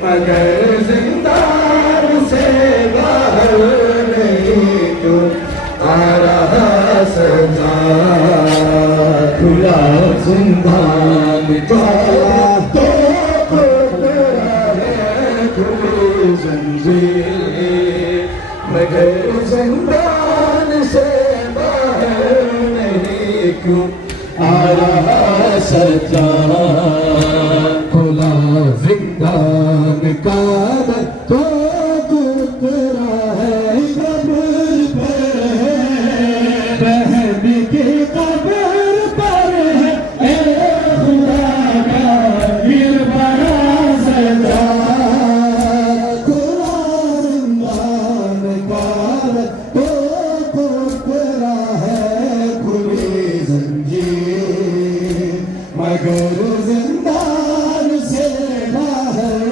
मगर जिंदान से बाहर नहीं क्यों आ रहा सजा खुला जिंदान का तो खुला है खुली जंजीर मगर जिंदान से बाहर नहीं क्यों आ रहा सजा खुला जिंदान का तो गुजरा है कब्र पर है बहन की कब्र पर है ए खुदा का फिर बड़ा सजा खुला जिंदान का तो गुजरा है खुली जंजीर मगर जिंदान से बाहर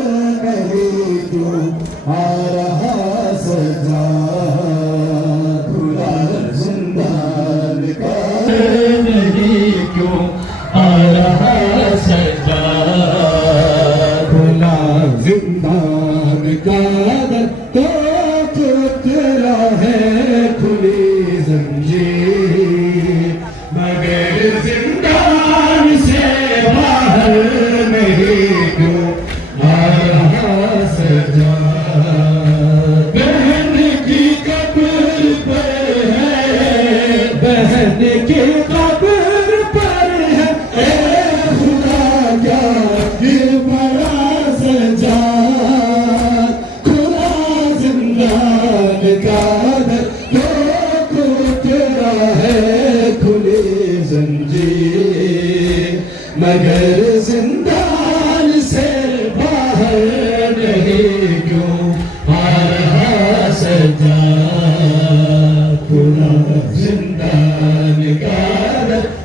नहीं क्यों आ रहा सजा खुला जिंदान का नहीं क्यों आ रहा सजा खुला जिंदान का तो खुतरा है खुली जंजीर मगर जिंदान से बाहर नहीं क्यों आ रहा सजा बहन की कब्र पर है बहन की कब्र पर है ए खुदा क्या फिर बड़ा सजा खुला जिंदान का तो खुतरा है खुली जंजीर मगर जिंदान से बाहर नहीं क्यों आ रहा सजा खुला जिंदान का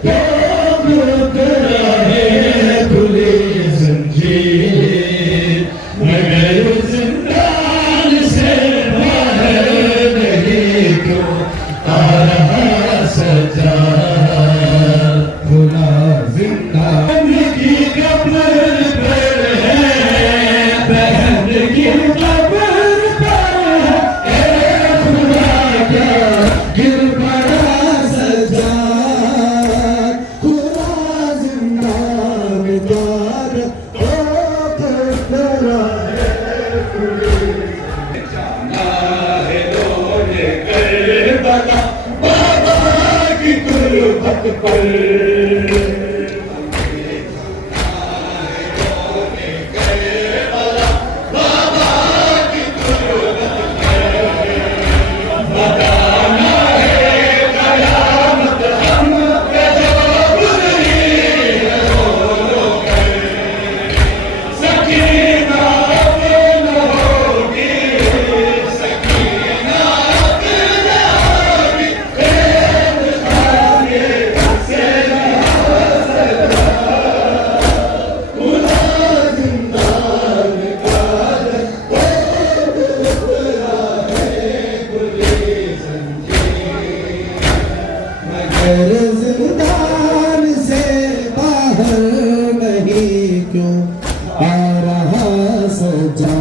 तो खुतरा है खुली जंजीर मगर जिंदान से बाहर नहीं क्यों आ रहा सजा खुला जिंदान की कब्र पर है बहन की कब्र पर है ए खुदा क्या गिर पड़ा सजा खुला जिंदान का तो खुतरा है खुली जाना है रोने करबला बाबा की गुर्बत पर जिंदान से बाहर नहीं क्यों आ रहा सजा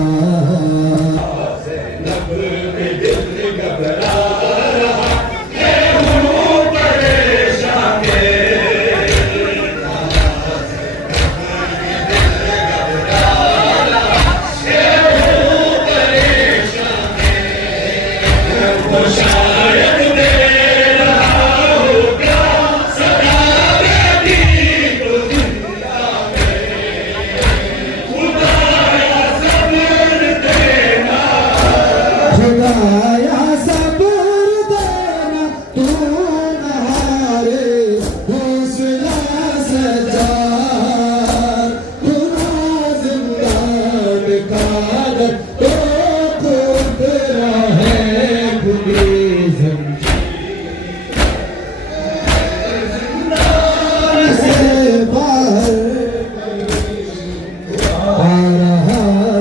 आ रहा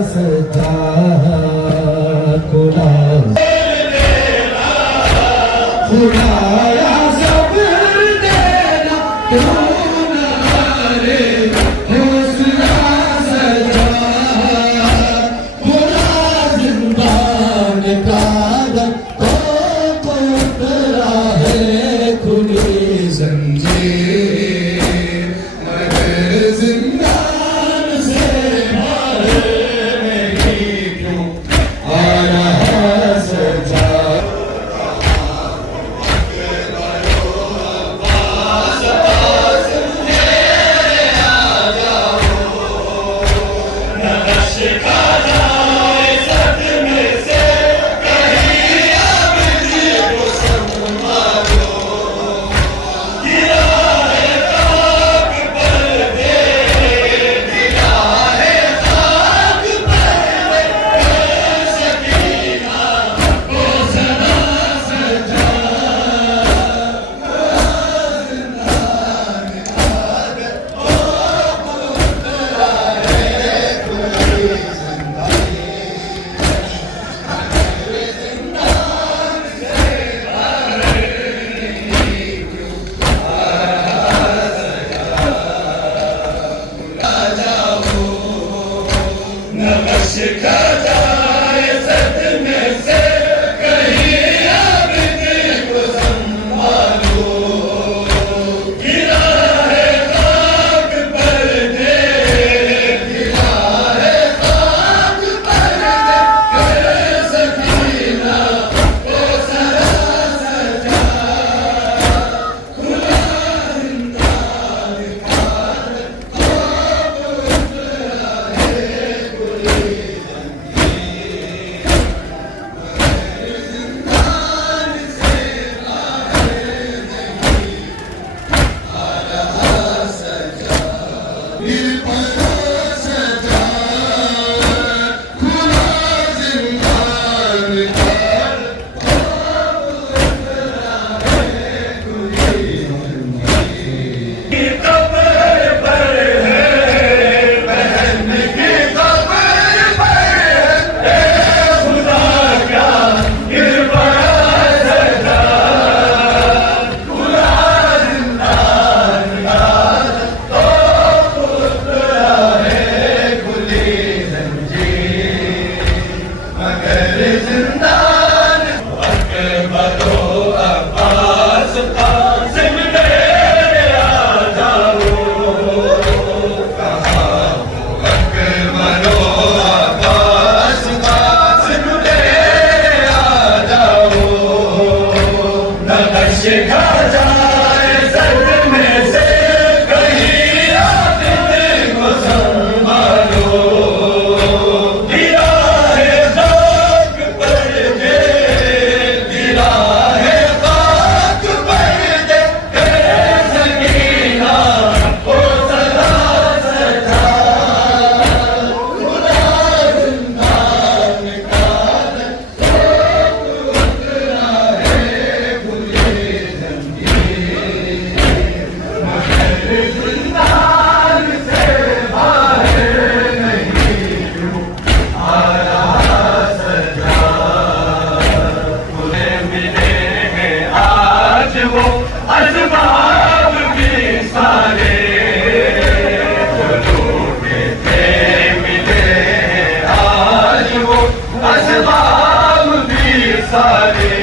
सजा असबाब भी सारे